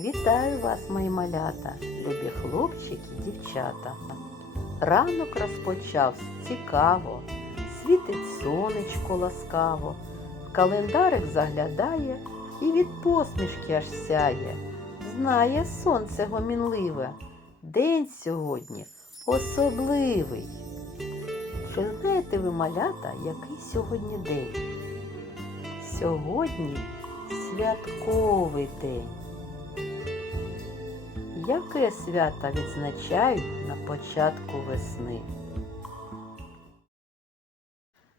Вітаю вас, мої малята, любі хлопчики дівчата. Ранок розпочався цікаво, світить сонечко ласкаво, в календарик заглядає і від посмішки аж сяє. Знає сонце гомінливе, день сьогодні особливий. Чи знаєте ви, малята, який сьогодні день? Сьогодні святковий день. Яке свято відзначають на початку весни?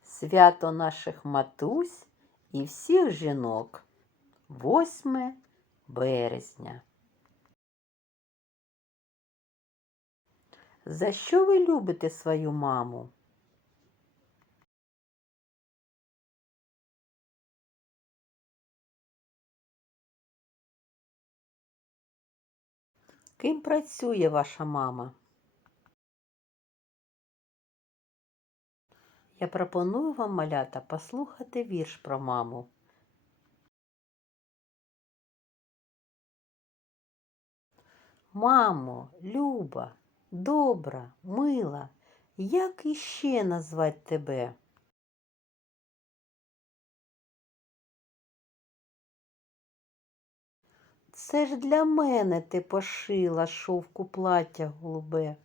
Свято наших матусь і всіх жінок 8 березня. За що ви любите свою маму? Ким працює ваша мама? Я пропоную вам, малята, послухати вірш про маму. Мамо, люба, добра, мила, як іще назвать тебе? Це ж для мене ти пошила шовку плаття голубе.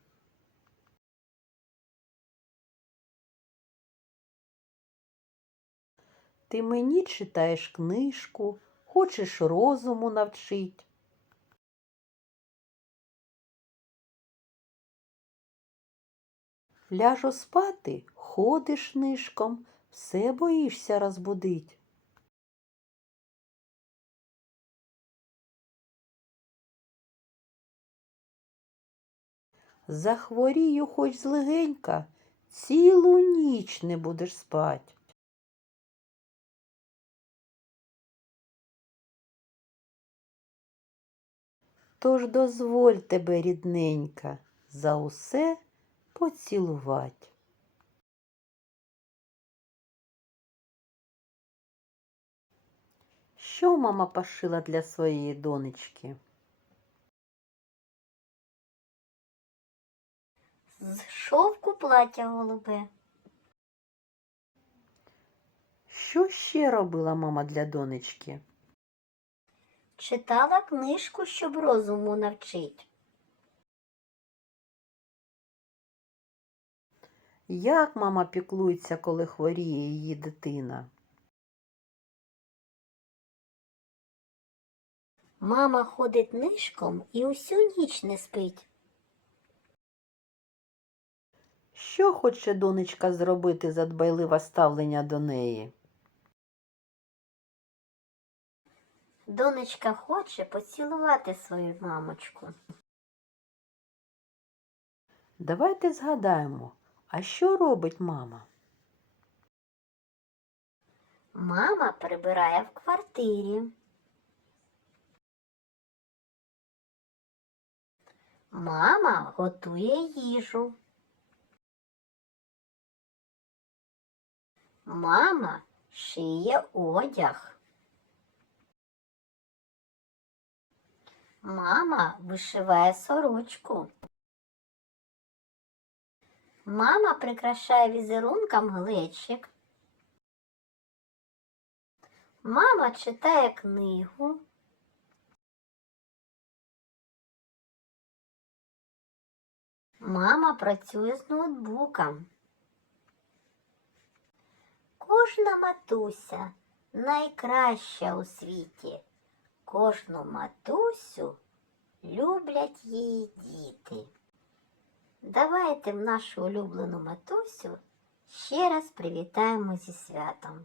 Ти мені читаєш книжку, хочеш розуму навчить. Ляжу спати, ходиш нишком, все боїшся розбудить. Захворію хоч злегенька, цілу ніч не будеш спать. Тож дозволь тебе, рідненька, за усе поцілувать. Що мама пошила для своєї донечки? З шовку плаття голубе. Що ще робила мама для донечки? Читала книжку, щоб розуму навчить. Як мама піклується, коли хворіє її дитина? Мама ходить нишком і усю ніч не спить. Що хоче донечка зробити за дбайливе ставлення до неї? Донечка хоче поцілувати свою мамочку. Давайте згадаємо, а що робить мама? Мама прибирає в квартирі. Мама готує їжу. Мама шиє одяг. Мама вишиває сорочку. Мама прикрашає візерунком глечик. Мама читає книгу. Мама працює з ноутбуком. Кожна матуся найкраща у світі. Кожну матусю люблять її діти. Давайте в нашу улюблену матусю ще раз привітаємо зі святом.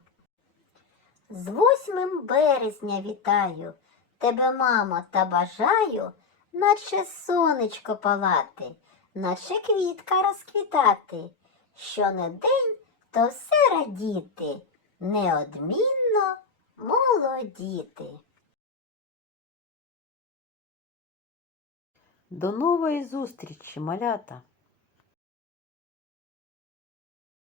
З 8 березня вітаю тебе, мамо, та бажаю, наче сонечко палати, наче квітка розквітати. Що не день, то все радіти, неодмінно молодіти. До нової зустрічі, малята!